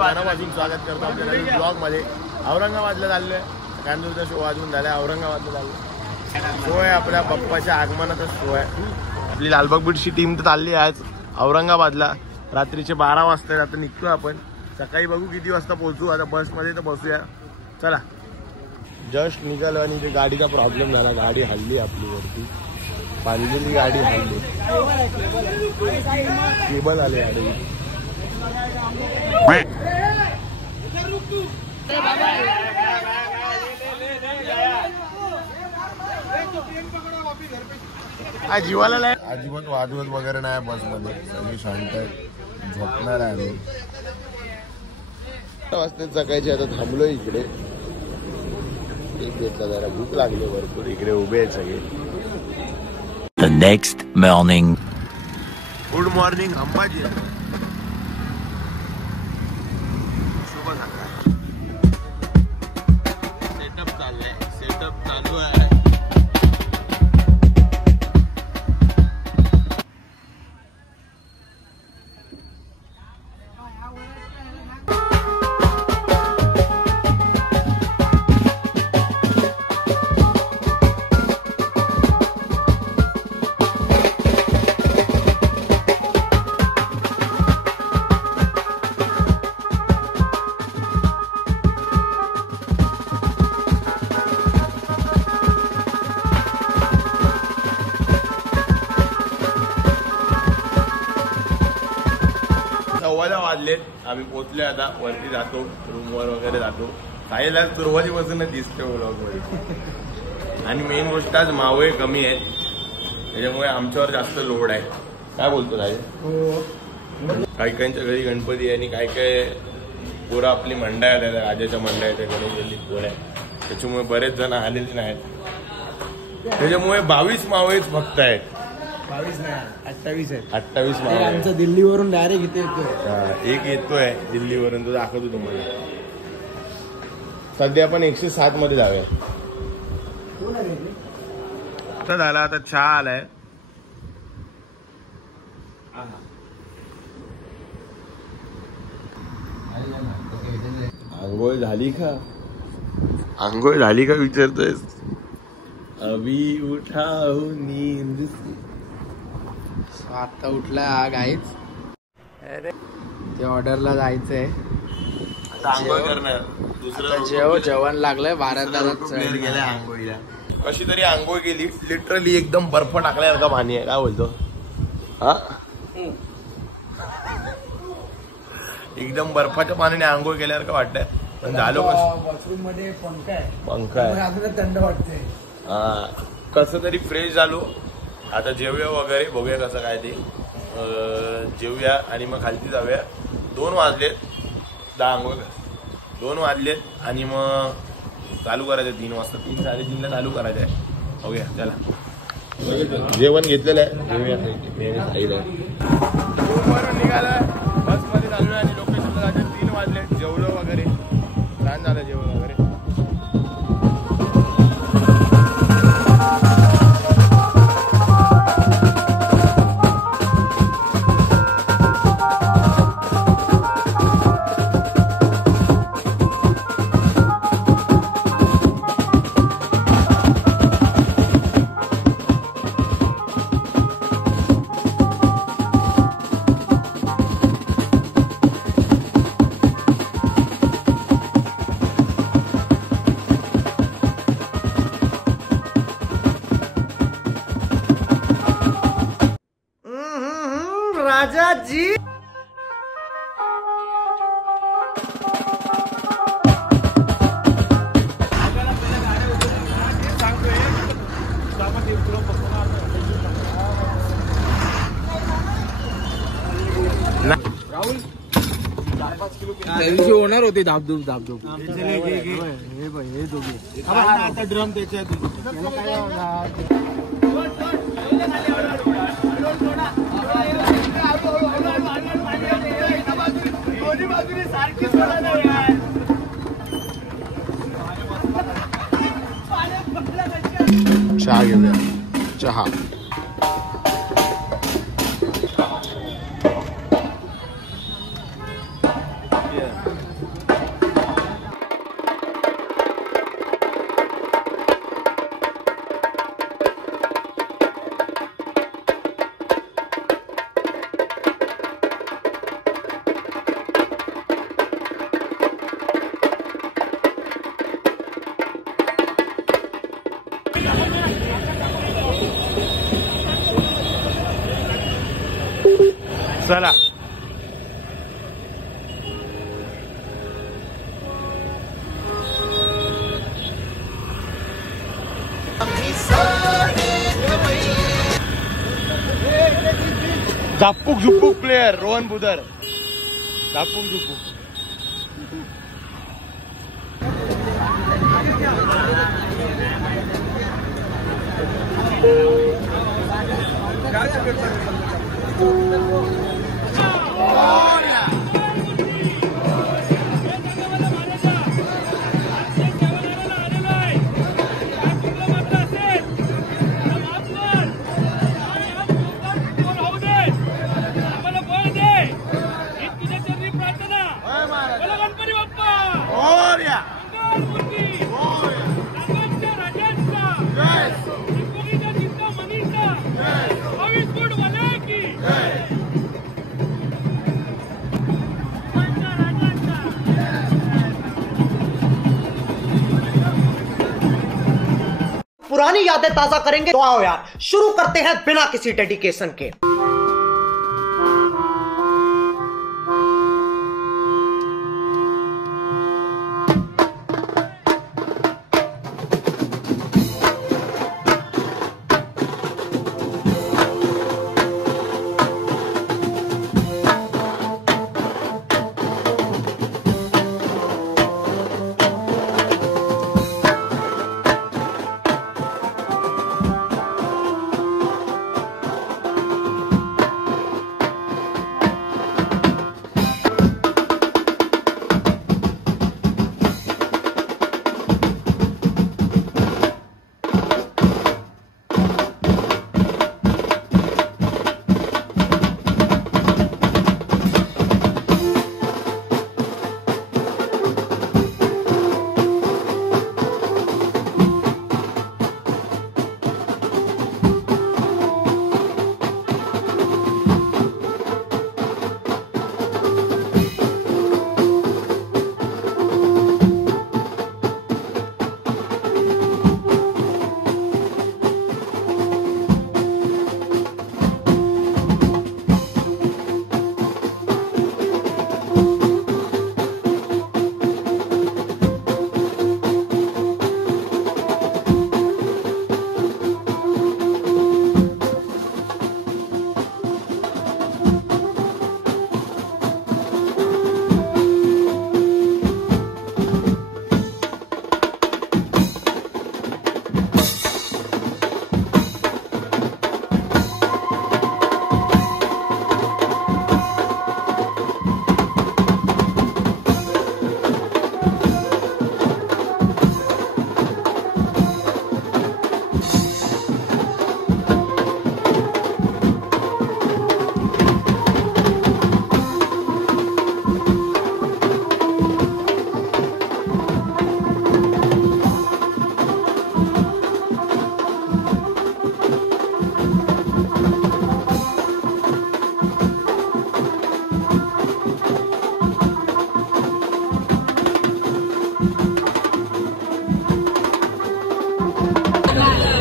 मनापासून स्वागत करतो आपल्या नवीन ब्लॉग मध्ये. औरंगाबादला चाललोय. कांदूरचा शो वाजून झालाय. औरंगाबादला चाललोय. शो आहे आपल्या पप्पाच्या आगमनाचा शो आहे. आपली लालबाग बीटची टीम तर चालली आहे आज औरंगाबादला. रात्रीचे 12 वाजता आता निघतो आपण. सकाळी बघू किती वाजता पोहोचू. आता बसमध्ये तर बसूया. चला. जस्ट निघालो आणि जे गाडीचा प्रॉब्लेम झाला. गाडी हल्ली आपली वरती. बांधलेली गाडी हल्ली. केबल आले गाडी. जीवाला नाही. अजिबात वादवत वगैरे नाही बसमध्ये. सगळी शांत आहे. झोपणार आहे आम्ही. वाजता सकाळची आता थांबलोय इकडे. एक घेतला जरा भूक लागली भरपूर. इकडे उभे आहेत सगळे. The next morning. Good morning Ambaji. शुभ सकाळ. सेटअप चाललंय. सेटअप चालू आहे. वाजलेत. आम्ही पोहोचले. आता वरती जातो. रूमवर वगैरे जातो. साईला सुरुवातीपासून दिसते व्लॉग मध्ये. आणि मेन गोष्ट आज मावळे कमी आहेत. त्याच्यामुळे आमच्यावर जास्त लोड आहे. काय बोलतो साई? काही काहींच्या घरी गणपती आहे आणि काय काय पोरं आपली मंडळ आहेत. राजाच्या मंडळ आहेत. गणेश पोरं आहे. त्याच्यामुळे बरेच जण आलेले नाहीत. त्याच्यामुळे 22 मावळेच फक्त आहेत. 22 नाही 28 आहेत. 28 मावळे. आमचा दिल्लीवरून डायरेक्ट इथे येतोय. एक येतोय दिल्लीवरून. तो दाखवतो तुम्हाला. सध्या आपण 107 मध्ये जाऊया. आता झाला. आता चहा आलाय. आंघोळ झाली का? आंघोळ झाली का विचारतोय. अभी उठाऊ नींद से. आता उठला हा गाईच. ते ऑर्डरला जायचंय. आंघोळ करणार. दुसरं जेवण लागलंय. 12 गेल्या आंघोळीला. कशी तरी आंघोळ केली. लिटरली एकदम बर्फ टाकल्यासारखा पाणी आहे. काय बोलतो? हा एकदम बर्फाच्या पाण्याने आंघोळ केल्यासारखं वाटतंय. पण झालो कसं. वॉशरूम मध्ये पंखा आहे. पंखा आहे. अजून थंड वाटतंय. हा कसं तरी फ्रेश झालो. आता जेवूया वगैरे. बघूया कसं काय ते. जेवूया आणि मग खालती जाऊया. 2 वाजलेत. 10 आंघोळ 2 वाजलेत आणि मग चालू करायचं 3 वाजता. 3 साडेतीनला चालू करायचं आहे. बघूया चला. जेवण घेतलेलं आहे. रूमवरून निघालं. बसमध्ये चालू आहे आणि लोकेशनला जायचं. 3 वाजले. जेवलो वगैरे. छान झालं जेवण वगैरे. राजा जी. राहुल 4-5 किलो होणार होती. धाबधूप धाबधूप. हे दोघे आता ड्रम त्याच्यात. चहा घेऊया. चहा चला झापूक झुपूक प्लेयर रोहन बुदर झापूक झुपूक पुरानी यादें ताजा करेंगे। तो आओ यार शुरू करते हैं बिना किसी डेडिकेशन के।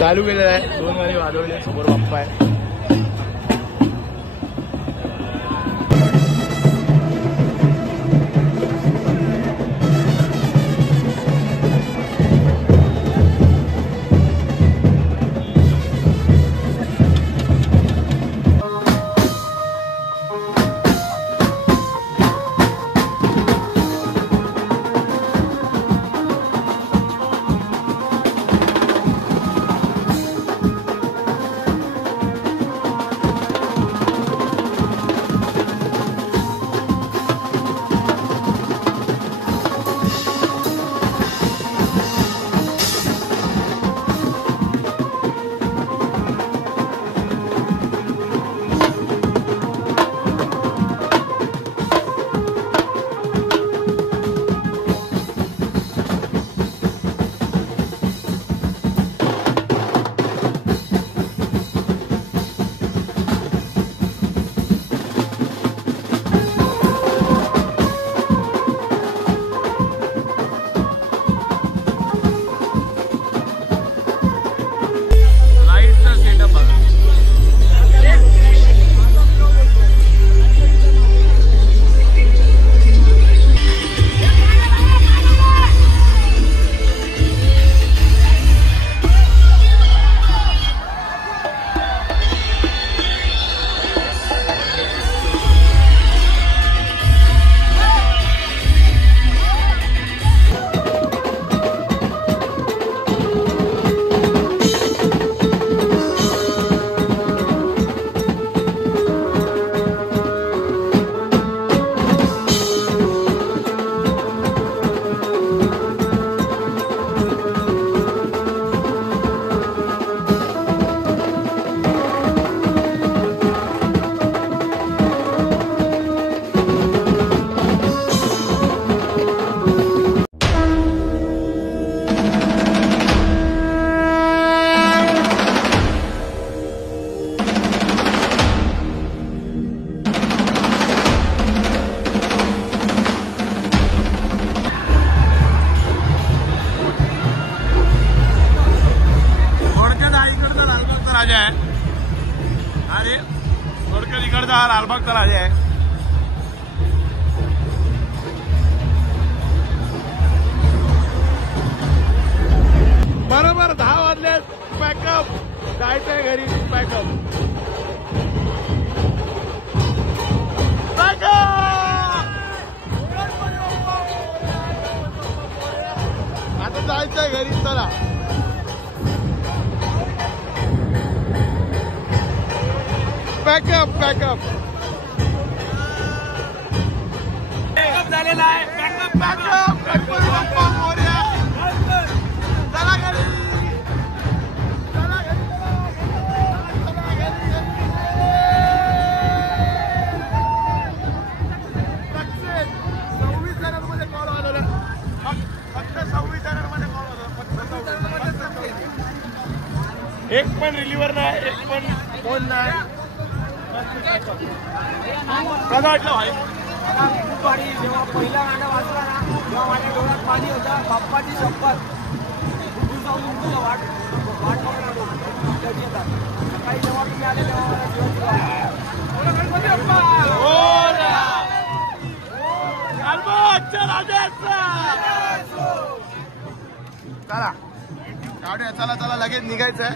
चालू केलेला आहे 2 गाडी वाजवले समोर बाप्पा आहे मुंबईचा लालबागचा राजा आहे. बरोबर 10 वाजले. पॅकअप जायचंय घरी. पॅकअप आता जायचंय घरी. चला पॅकअप पॅकअप झालेला आहे. Pack up pack up Ganpati Bappa Morya. चला घरी. चला घरी. 26 जणांमध्ये कॉल आलेला. फक्त 26 जणांमध्ये कॉल होता. फक्त 26. एक पण रिलिव्हर नाही. एक पण फोन नाही. कसं वाटलं भाई? खूप भारी. जेव्हा पहिला गाणं वाजला ना तेव्हा माझ्या डोळ्यात पाणी होतं. बाप्पाची शपथ. खूप दिवसापासून वाट बघत होतो. सकाळी जेव्हा तुम्ही आले तेव्हा मला जीवाची वाट. गणपती बाप्पा. चला काढूया. चला चला लगेच निघायचंय.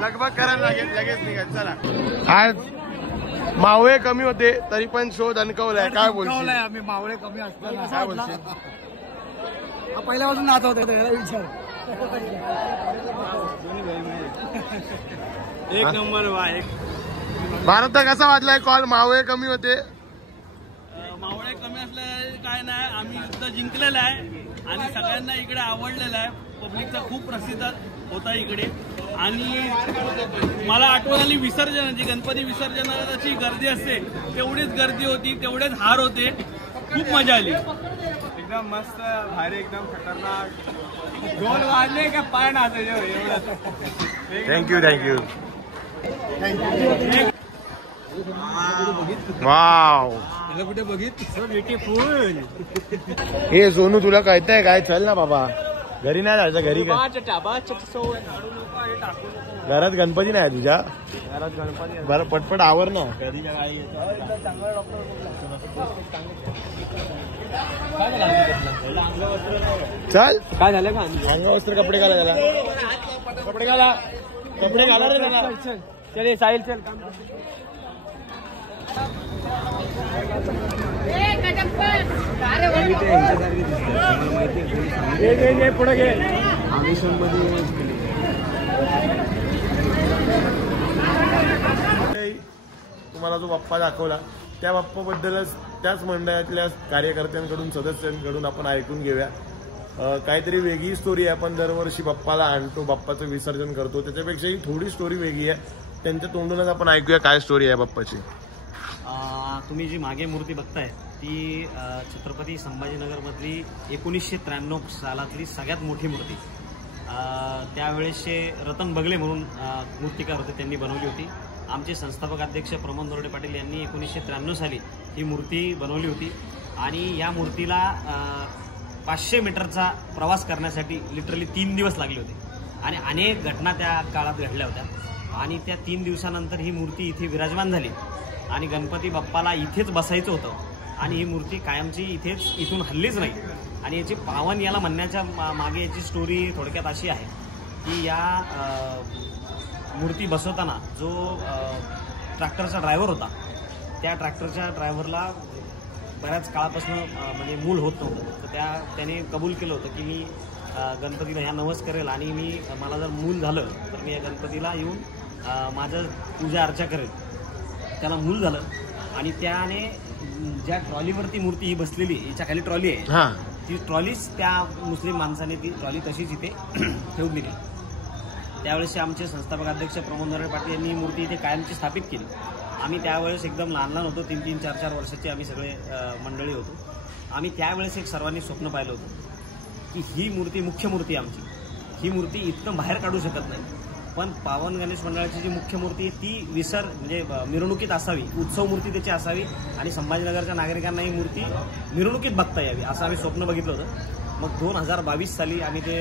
लगबग करायला लागेल. लगेच निघायचं. चला. आज मावळे कमी होते तरी पण शो दणकवलाय. काय बोलतोय? आम्ही मावळे कमी असताना काय बोलतोय? पहिल्यापासून नाच होता विचार. एक नंबर वा. भारत कसा वाटलाय कॉल? मावळे कमी होते. मावळे कमी असले काय नाही. आम्ही युद्ध जिंकलेलं आहे आणि सगळ्यांना इकडे आवडलेलं आहे. पब्लिकचा खूप प्रसिद्ध होता इकडे. आणि मला आठवण आली विसर्जनाची. गणपती विसर्जनाची गर्दी असते तेवढीच गर्दी होती. तेवढेच हार होते. खूप मजा आली. एकदम मस्त भारी. एकदम खतरनाक. ढोल वाजले का पाय नाचायचे एवढं. Thank you thank you. वाव. कुठे बघितलं ब्युटिफुल. हे सोनू तुला कळतंय काय? चल ना बाबा. घरी नाही जायचं. घरी काय घरात गणपती नाही तुझ्या? घरात गणपती. बरं पटपट आवर ना. चल. काय झालं का? अंगवस्त्र कपडे घाला त्याला. कपडे घाला. कपडे घाला रे त्याला. चल साहिल चल. पुढे घे. तुम्हाला जो बाप्पा दाखवला त्या बाप्पाबद्दलच त्याच मंडळातल्या कार्यकर्त्यांकडून सदस्यांकडून आपण ऐकून घेऊया. काहीतरी वेगळी स्टोरी आहे. आपण दरवर्षी बाप्पाला आणतो. बाप्पाचं विसर्जन करतो. त्याच्यापेक्षाही थोडी स्टोरी वेगळी आहे. त्यांच्या तोंडूनच आपण ऐकूया काय स्टोरी आहे बाप्पाची. तुम्ही जी मागे मूर्ती बघताय ती छत्रपती संभाजीनगरमधली 1993 सालातली सगळ्यात मोठी मूर्ती. त्यावेळेसचे रतन बगले म्हणून मूर्तिकार होते. त्यांनी बनवली होती. आमचे संस्थापक अध्यक्ष प्रमोद नरोडे पाटील यांनी 1993 साली ही मूर्ती बनवली होती. आणि या मूर्तीला 500 मीटरचा प्रवास करण्यासाठी लिटरली 3 दिवस लागले होते. आणि अनेक घटना त्या काळात घडल्या होत्या. आणि त्या 3 दिवसानंतर ही मूर्ती इथे विराजमान झाली. आणि गणपती बाप्पाला इथेच बसायचं होतं. आणि ही मूर्ती कायमची इथून हल्लीच नाही. आणि याची पावन याला म्हणण्याच्या मागे याची स्टोरी थोडक्यात अशी आहे की या मूर्ती बसवताना जो ट्रॅक्टरचा ड्रायव्हर होता त्या ट्रॅक्टरच्या ड्रायव्हरला बऱ्याच काळापासून म्हणजे मूल होत नव्हतं. तर त्याने कबूल केलं होतं की मी गणपतीला ह्या नवस करेल आणि मला जर मूल झालं तर मी या गणपतीला येऊन माझं पूजा अर्चा करेल. त्याला मूल झालं आणि त्याने ज्या ट्रॉलीवरती मूर्ती ही बसलेली याच्या खाली ट्रॉली आहे ती ट्रॉलीच त्या मुस्लिम माणसाने ती ट्रॉली तशीच इथे ठेवून दिली. त्यावेळेस आमचे संस्थापक अध्यक्ष प्रमोद नरोडे पाटील यांनी ही मूर्ती इथे कायमची स्थापित केली. आम्ही त्यावेळेस एकदम लहान होतो. 3-3, 4-4 वर्षाची आम्ही सगळे मंडळी होतो. आम्ही त्यावेळेस एक सर्वांनी स्वप्न पाहिलं होतं की ही मूर्ती मुख्य मूर्ती आमची. ही मूर्ती इतकं बाहेर काढू शकत नाही. पण पावन गणेश मंडळाची जी मुख्य मूर्ती आहे ती म्हणजे मिरवणुकीत असावी. उत्सव मूर्ती त्याची असावी आणि संभाजीनगरच्या नागरिकांना ही मूर्ती मिरवणुकीत बघता यावी असं आम्ही स्वप्न बघितलं होतं. मग 2022 साली आम्ही ते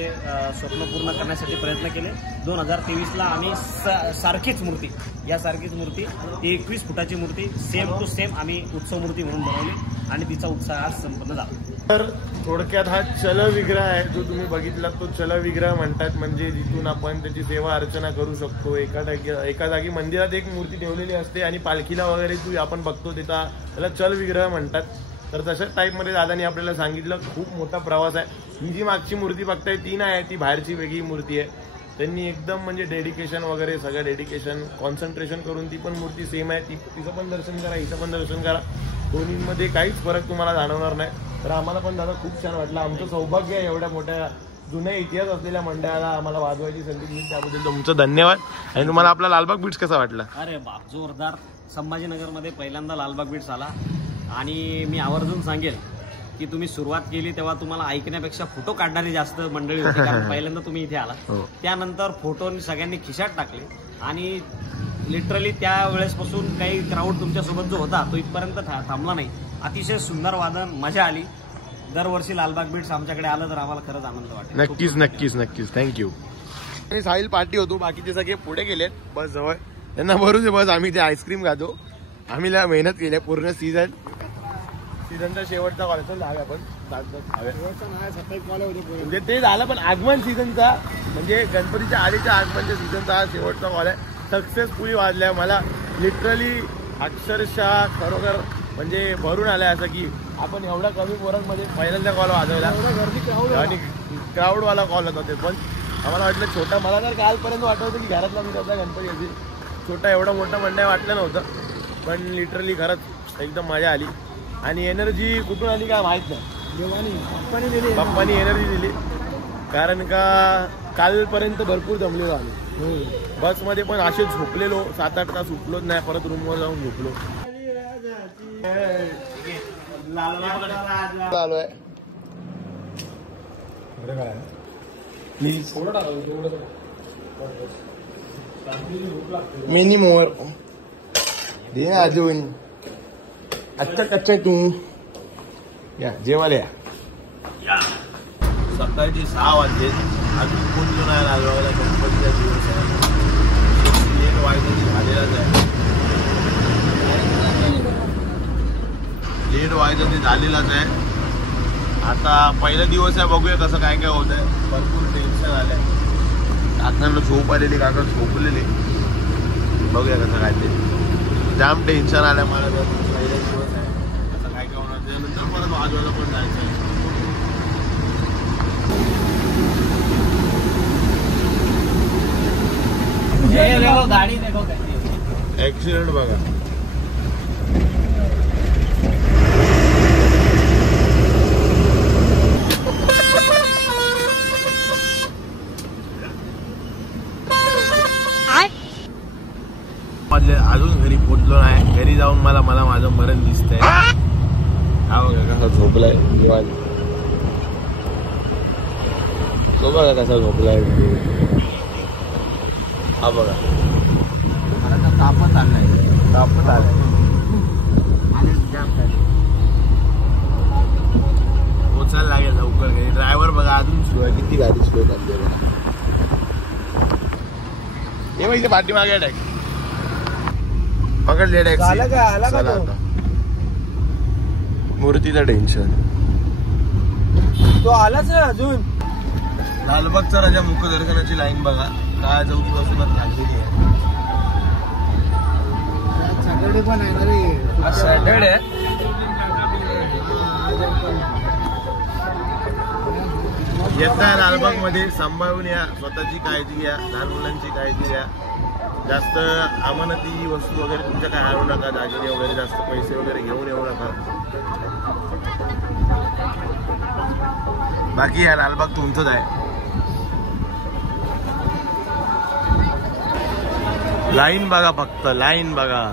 स्वप्न पूर्ण करण्यासाठी प्रयत्न केले. 2023ला आम्ही सारखीच मूर्ती, यासारखीच मूर्ती, ती 21 फुटाची मूर्ती सेम टू सेम आम्ही उत्सव मूर्ती म्हणून बनवली आणि तिचा उत्साह आज संपन्न झाला. तर थोडक्यात हा चल विग्रह आहे जो तुम्ही बघितला, तो चल विग्रह म्हणतात. म्हणजे जिथून आपण त्याची सेवा अर्चना करू शकतो. एका जागी मंदिरात एक मूर्ती ठेवलेली असते आणि पालखीला वगैरे आपण बघतो तिथं, त्याला चल विग्रह म्हणतात. तर तशाच टाईपमध्ये दादानी आपल्याला सांगितलं खूप मोठा प्रवास आहे. ही जी मागची मूर्ती बघताय ती नाही आहे, ती बाहेरची वेगळी मूर्ती आहे. त्यांनी एकदम म्हणजे डेडिकेशन वगैरे सगळं डेडिकेशन कॉन्सन्ट्रेशन करून ती पण मूर्ती सेम आहे. तिचं पण दर्शन करा, हिचं पण दर्शन करा. दोन्हीमध्ये काहीच फरक तुम्हाला जाणवणार नाही. तर आम्हाला पण दादा खूप छान वाटलं. आमचं सौभाग्य आहे एवढ्या मोठ्या जुन्या इतिहास असलेल्या मंडळाला आम्हाला वाजवायची संधी दिली, त्याबद्दल तुमचं धन्यवाद. आणि तुम्हाला आपला लालबाग बीट्स कसा वाटला? अरे बाप, जोरदार. संभाजीनगरमध्ये पहिल्यांदा लालबाग बीट्स आला आणि मी आवर्जून सांगेल की तुम्ही सुरुवात केली तेव्हा तुम्हाला ऐकण्यापेक्षा फोटो काढणारी जास्त मंडळी होती, कारण पहिल्यांदा तुम्ही इथे आला. त्यानंतर फोटो सगळ्यांनी खिशात टाकले आणि लिटरली त्या वेळेसपासून काही क्राऊड तुमच्यासोबत जो होता तो इथपर्यंत थांबला नाही. अतिशय सुंदर वादन, मजा आली. दरवर्षी लालबाग बीट्स आमच्याकडे आलं तर आम्हाला खरंच आनंद वाटेल. नक्कीच नक्कीच नक्कीच. थँक्यू. आणि साहिल पार्टी होतो, बाकीचे सगळे पुढे गेलेत बस जवळ. त्यांना भरूच बस आम्ही ते आईस्क्रीम खातो. आम्ही मेहनत केली पूर्ण सीझनचा शेवटचा कॉल आहे. लावे आपण म्हणजे ते झालं, पण आगमन सीझनचा म्हणजे गणपतीच्या आधीच्या आगमनच्या सीझनचा हा शेवटचा कॉल आहे. सक्सेसफुली वाजलाय. मला लिटरली अक्षरशः खरोखर म्हणजे भरून आलाय असं की आपण एवढ्या कमी पोरांमध्ये पहिल्यांदा कॉल वाजवला आणि क्राऊडवाला कॉल होता. ते पण आम्हाला वाटलं छोटा, मला तर कालपर्यंत वाटत होतं की घरातला मी त्याचा गणपती असेल, छोटा एवढा मोठा मंडळ वाटलं नव्हतं. पण लिटरली खरंच एकदम मजा आली आणि एनर्जी कुठून आली काय माहित नाही. पप्पानी एनर्जी दिली, कारण का कालपर्यंत भरपूर जमलेलो आम्ही. बसमध्ये पण असे झोपलेलो, 7-8 तास उठलोच नाही. परत रूमवर जाऊन झोपलो. चालू आहे मेनी मोर दे अजून अच्छा कच्चा तू या जेवायला या. सकाळची 6 वाजले, अजून कोण नाही लालबागला. गणपतीचा दिवस आहे, 1 वाजता झालेलाच आहे. 1:30 वाजता ते झालेलाच आहे. आता पहिला दिवस आहे, बघूया कसं काय काय होत आहे. भरपूर टेन्शन आलंय. काकांना झोप आलेली, काका झोपलेली. बघूया कसं काय ते. जाम टेन्शन आलंय मला. तर पहिला दिवस आहे, कसं काय काय होणार. त्यानंतर परत वाजवायला पण जायचं. गाडी देखो ऍक्सिडेंट बघा. अजून घरी पोचलो नाही. घरी जाऊन मला माझं मरण दिसतंय. हा बघा कसा झोपलाय दिवाळी. तो बघा कसा झोपलाय. हा बघा तापत आलाय. पोचायला लागेल लवकर घरी. ड्रायव्हर बघा अजून स्लो आहे. किती गाडी स्लो चालली बघा. हे बघ इथे पाठीमागे टॅक्सी पकडले. टॅक्सी मूर्तीचं टेन्शन. तो आलाच नाही अजून. लालबागचा राजा मुखदर्शनाची लाईन बघा काय चौकीपासूनच लागलेली आहे. सॅटर्डे पण आहे ना रे. सॅटर्डे येताय लालबाग मध्ये. सांभाळून या, स्वतःची काळजी घ्या, लहान मुलांची काळजी घ्या. जास्त अमानती वस्तू वगैरे तुमच्या काय आणू नका. दागिने वगैरे जास्त पैसे वगैरे घेऊन येऊ नका. बाकी या लालबाग तुमचंच आहे. लाईन बघा, फक्त लाईन बघा.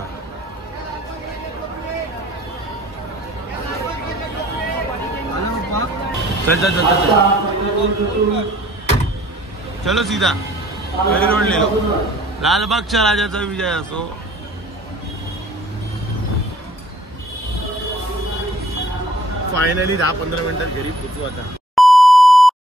चल चल चल चल चलो सीधा घरी रोड ले लो. लालबागच्या राजाचा विजय असो. फायनली 10-15 मिनिटात घरी पोचू आता.